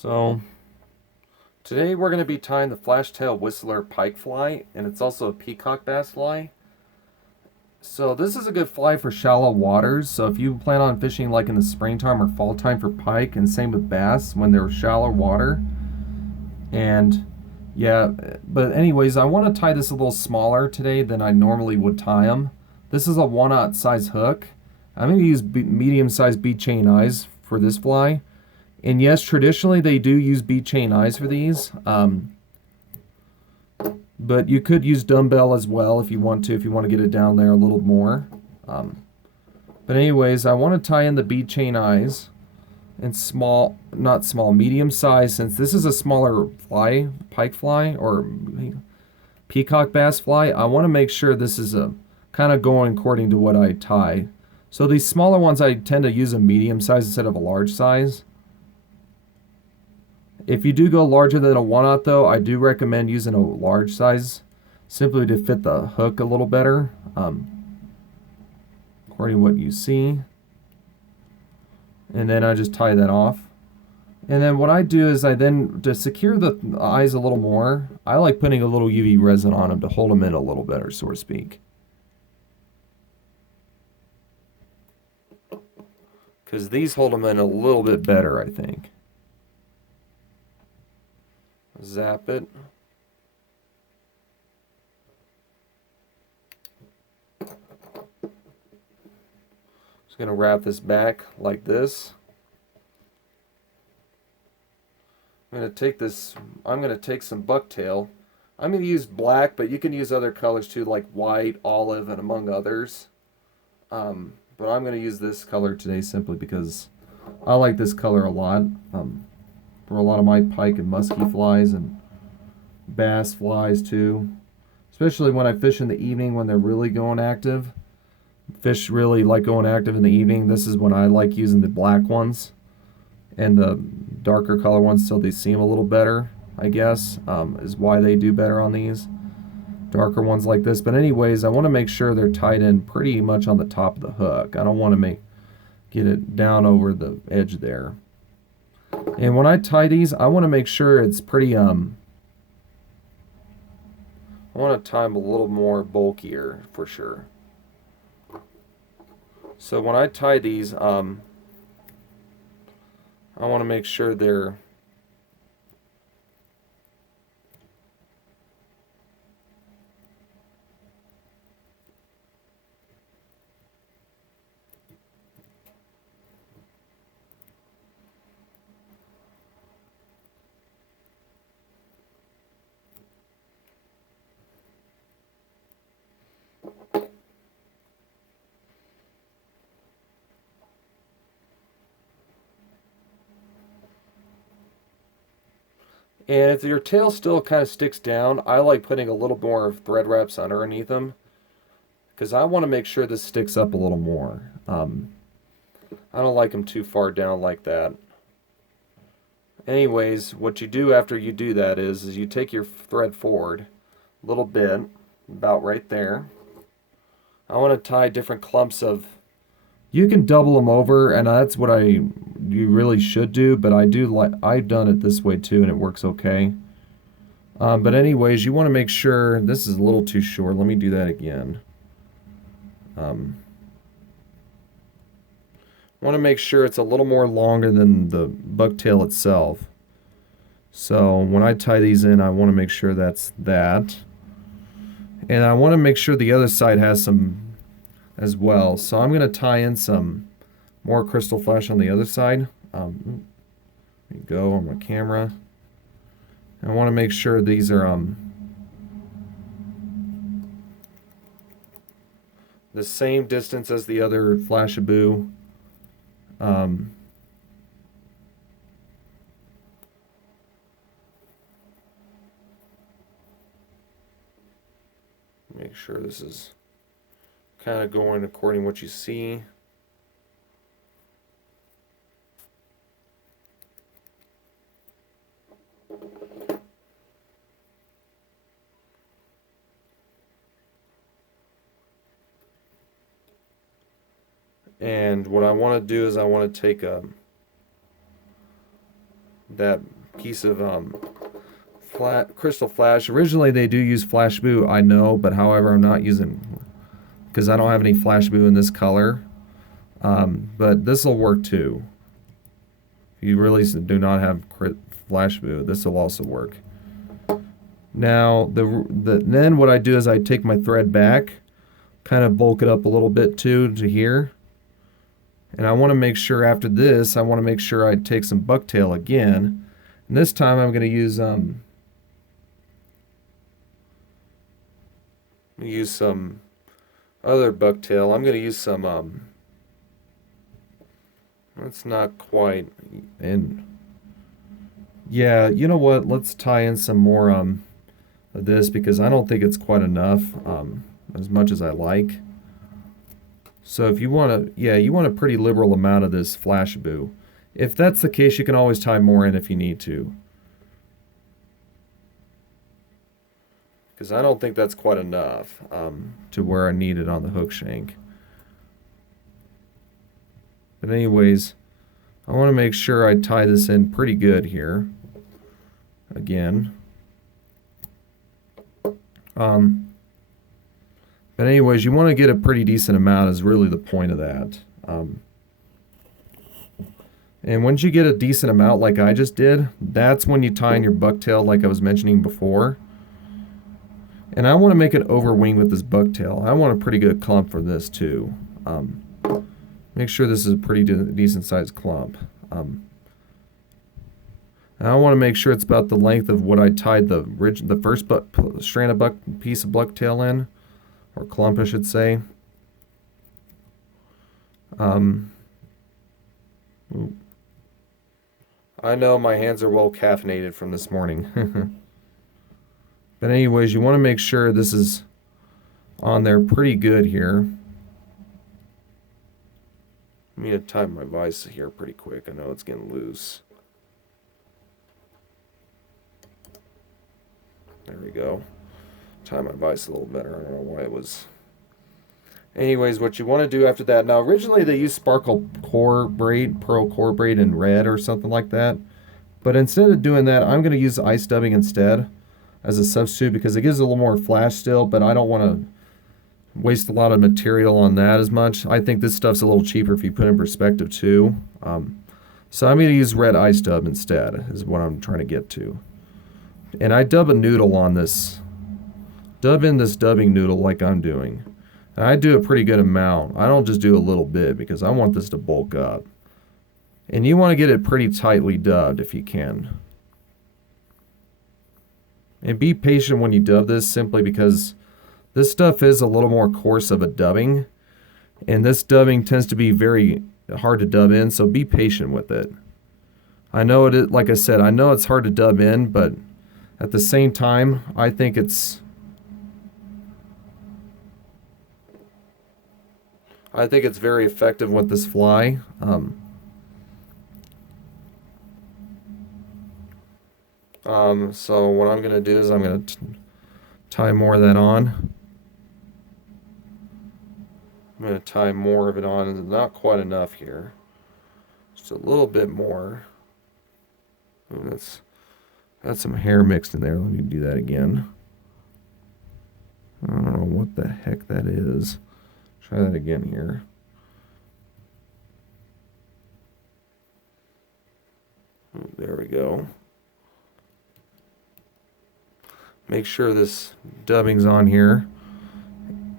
So today we're going to be tying the Flashtail Whistler pike fly, and it's also a peacock bass fly. So this is a good fly for shallow waters. So if you plan on fishing like in the springtime or fall time for pike, and same with bass when they're shallow water. And yeah, but anyways, I want to tie this a little smaller today than I normally would tie them. This is a 1/0 size hook. I'm going to use medium-sized bead chain eyes for this fly. And yes, traditionally they do use bead chain eyes for these. But you could use dumbbell as well if you want to get it down there a little more. But anyways, I want to tie in the bead chain eyes in not small, medium size, since this is a smaller fly, pike fly, or peacock bass fly. I want to make sure this is a kind of going according to what I tie. So these smaller ones, I tend to use a medium size instead of a large size. If you do go larger than a 1/0 though, I do recommend using a large size simply to fit the hook a little better, according to what you see. And then I just tie that off. And then what I do is to secure the eyes a little more, I like putting a little UV resin on them to hold them in a little better, so to speak. Because these hold them in a little bit better, I think. Zap it. Just gonna wrap this back like this. I'm gonna take some bucktail. I'm gonna use black, but you can use other colors too, like white, olive, and among others. But I'm gonna use this color today simply because I like this color a lot. For a lot of my pike and muskie flies and bass flies too. Especially when I fish in the evening when they're really going active. Fish really like going active in the evening. This is when I like using the black ones. And the darker color ones so they seem a little better, I guess, is why they do better on these. Darker ones like this. But anyways, I want to make sure they're tied in pretty much on the top of the hook. I don't want to get it down over the edge there. And when I tie these, I want to make sure it's pretty, I want to tie them a little more bulkier for sure. So when I tie these, I want to make sure they're and if your tail still kind of sticks down, I like putting a little more of thread wraps underneath them because I want to make sure this sticks up a little more. I don't like them too far down like that. Anyways, what you do after you do that is you take your thread forward a little bit, about right there. I want to tie different clumps of. You can double them over, and that's what you really should do. But I've done it this way too, and it works okay. But anyways, you want to make sure this is a little too short. Let me do that again. Want to make sure it's a little more longer than the bucktail itself. So when I tie these in, I want to make sure that's that. And I want to make sure the other side has some as well. So I'm going to tie in some more Krystal flash on the other side. There you go on my camera. And I want to make sure these are the same distance as the other Flashaboo. Make sure this is kind of going according to what you see. And what I want to do is I want to take that piece of crystal flash. Originally they do use flash blue, I know, but however I'm not using, because I don't have any flash blue in this color. But this will work too. If you really do not have flash blue, this will also work. Now then what I do is I take my thread back, kind of bulk it up a little bit too to here. And I want to make sure after this, I want to make sure I take some bucktail again. And this time I'm going to use some other bucktail. I'm going to use some that's not quite in. Yeah, you know what? Let's tie in some more of this, because I don't think it's quite enough as much as I like. So if you want to, yeah, you want a pretty liberal amount of this flash boo. If that's the case, you can always tie more in if you need to. Because I don't think that's quite enough to where I need it on the hook shank. But anyways, I want to make sure I tie this in pretty good here. Again. But anyways, you want to get a pretty decent amount is really the point of that. And once you get a decent amount like I just did, that's when you tie in your bucktail like I was mentioning before. And I want to make an overwing with this bucktail. I want a pretty good clump for this too. Make sure this is a pretty decent sized clump. And I want to make sure it's about the length of what I tied the first strand of piece of bucktail in, or clump I should say. I know my hands are well caffeinated from this morning. But anyways, you want to make sure this is on there pretty good here. I need to tie my vise here pretty quick. I know it's getting loose. There we go. Tie my vise a little better. I don't know why it was. Anyways, what you want to do after that. Now, originally they used sparkle core braid, pearl core braid in red or something like that. But instead of doing that, I'm going to use ice dubbing instead as a substitute, because it gives a little more flash still, but I don't want to waste a lot of material on that as much. I think this stuff's a little cheaper if you put it in perspective too. So I'm going to use red ice dub instead, is what I'm trying to get to. And I dub a noodle on this. Dub in this dubbing noodle like I'm doing. And I do a pretty good amount. I don't just do a little bit, because I want this to bulk up. And you want to get it pretty tightly dubbed if you can. And be patient when you dub this, simply because this stuff is a little more coarse of a dubbing. And this dubbing tends to be very hard to dub in, so be patient with it. I know it is, like I said, I know it's hard to dub in, but at the same time, I think it's very effective with this fly. So what I'm going to do is I'm going to tie more of that on. I'm going to tie more of it on. Not quite enough here. Just a little bit more. Ooh, that's some hair mixed in there. Let me do that again. I don't know what the heck that is. Try that again here. Ooh, there we go. Make sure this dubbing's on here.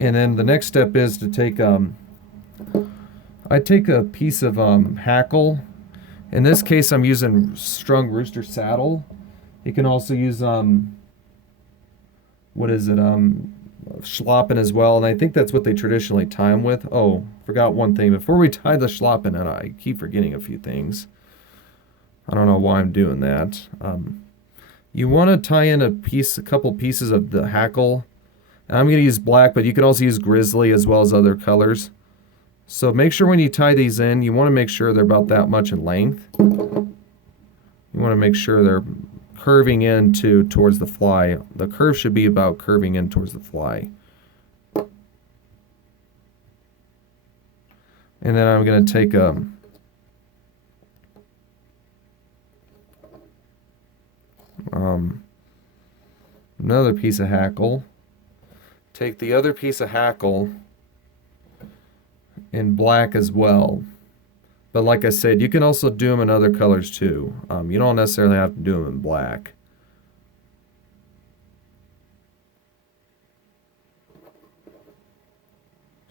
And then the next step is to take I take a piece of hackle. In this case I'm using strung rooster saddle. You can also use what is it, schlappen as well, and I think that's what they traditionally tie them with. Oh, forgot one thing before we tie the schlappen, and I keep forgetting a few things. I don't know why I'm doing that. You want to tie in a couple pieces of the hackle. And I'm going to use black, but you can also use grizzly as well as other colors. So make sure when you tie these in, you want to make sure they're about that much in length. You want to make sure they're curving in towards the fly. The curve should be about curving in towards the fly. And then I'm going to take Another piece of hackle. Take the other piece of hackle in black as well. But like I said, you can also do them in other colors too. You don't necessarily have to do them in black.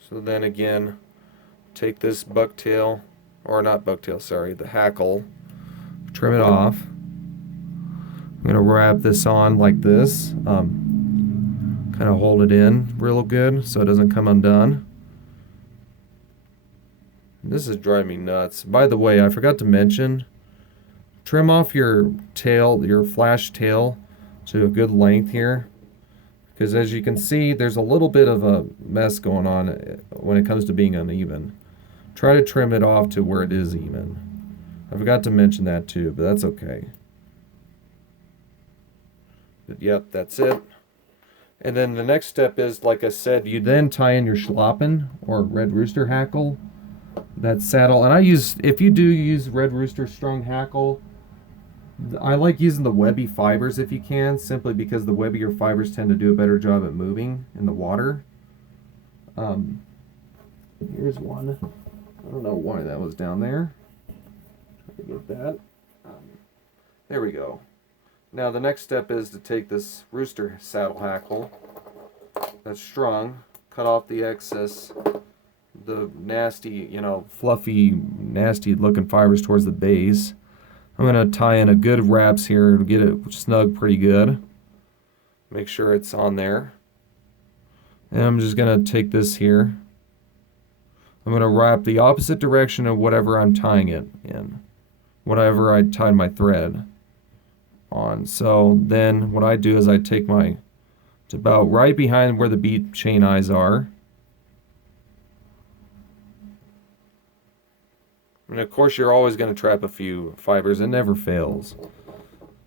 So then again, take this bucktail, or not bucktail, sorry, the hackle, trim it off. I'm going to wrap this on like this, kind of hold it in real good so it doesn't come undone. This is driving me nuts. By the way, I forgot to mention, trim off your tail, your flash tail, to a good length here. Because as you can see, there's a little bit of a mess going on when it comes to being uneven. Try to trim it off to where it is even. I forgot to mention that too, but that's okay. But yep, that's it. And then the next step is, like I said, you then tie in your schlappen or red rooster hackle. That saddle, and I use, if you do use red rooster strung hackle, I like using the webby fibers if you can, simply because the webbier fibers tend to do a better job at moving in the water. Here's one. I don't know why that was down there. Try to get that. There we go. Now the next step is to take this rooster saddle hackle that's strung, cut off the excess, the nasty, fluffy, nasty looking fibers towards the base. I'm going to tie in a good wraps here to get it snug pretty good. Make sure it's on there. And I'm just going to take this here. I'm going to wrap the opposite direction of whatever I'm tying it in. Whatever I tied my thread on. So then what I do is I take it's about right behind where the bead chain eyes are. And of course you're always going to trap a few fibers. It never fails.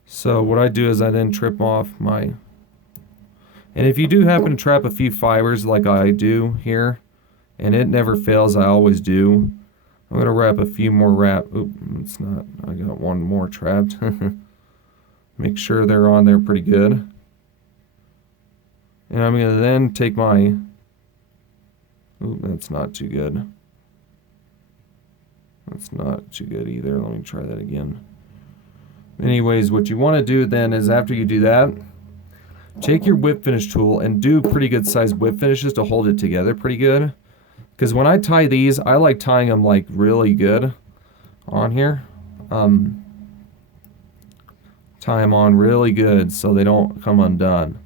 So what I do is I then trim off and if you do happen to trap a few fibers like I do here, and it never fails, I always do, I'm going to wrap a few more Oop, it's not. I got one more trapped. Make sure they're on there pretty good. And I'm going to then take Oop, that's not too good. That's not too good either. Let me try that again. Anyways, what you want to do then is after you do that, take your whip finish tool and do pretty good sized whip finishes to hold it together pretty good. Because when I tie these, I like tying them like really good on here. Tie them on really good so they don't come undone.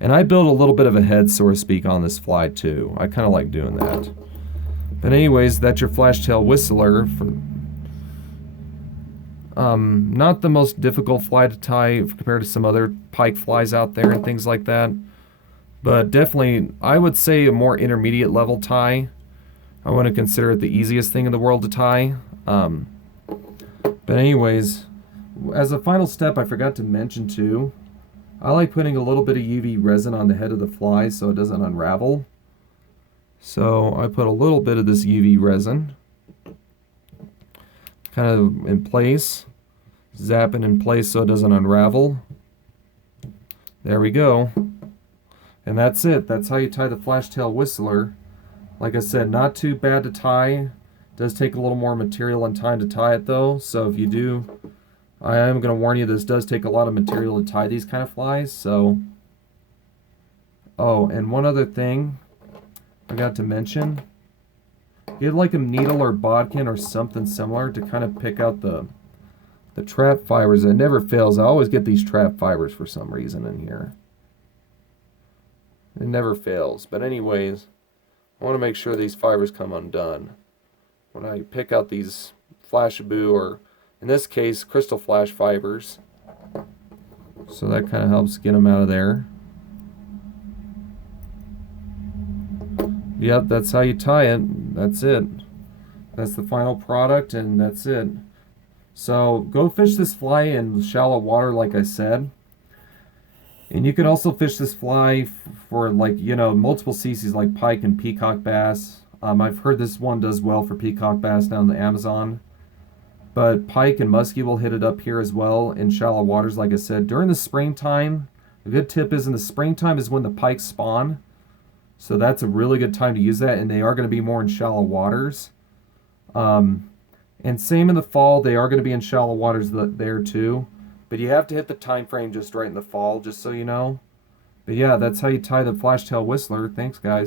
And I build a little bit of a head, so to speak, on this fly too. I kind of like doing that. But anyways, that's your Flashtail Whistler. Not the most difficult fly to tie compared to some other pike flies out there and things like that. But definitely, I would say a more intermediate level tie. I wouldn't consider it the easiest thing in the world to tie. But anyways, as a final step, I forgot to mention too, I like putting a little bit of UV resin on the head of the fly so it doesn't unravel. So I put a little bit of this UV resin kind of in place, zap it in place so it doesn't unravel. There we go. And that's it. That's how you tie the Flashtail Whistler. Like I said, not too bad to tie. It does take a little more material and time to tie it though. So if you do, I am going to warn you, this does take a lot of material to tie these kind of flies. So, oh, and one other thing I forgot to mention, get like a needle or bodkin or something similar to kind of pick out the trap fibers. It never fails. I always get these trap fibers for some reason in here. It never fails. But anyways, I want to make sure these fibers come undone. When I pick out these Flashaboo, or in this case, Krystal Flash fibers. So that kind of helps get them out of there. Yep, that's how you tie it. That's it. That's the final product, and that's it. So go fish this fly in shallow water, like I said. And you can also fish this fly for multiple species like pike and peacock bass. I've heard this one does well for peacock bass down in the Amazon. But pike and muskie will hit it up here as well in shallow waters, like I said. During the springtime, a good tip is in the springtime is when the pike spawn. So that's a really good time to use that, and they are going to be more in shallow waters. And same in the fall, they are going to be in shallow waters there too. But you have to hit the time frame just right in the fall, just so you know. But yeah, that's how you tie the Flashtail Whistler. Thanks, guys.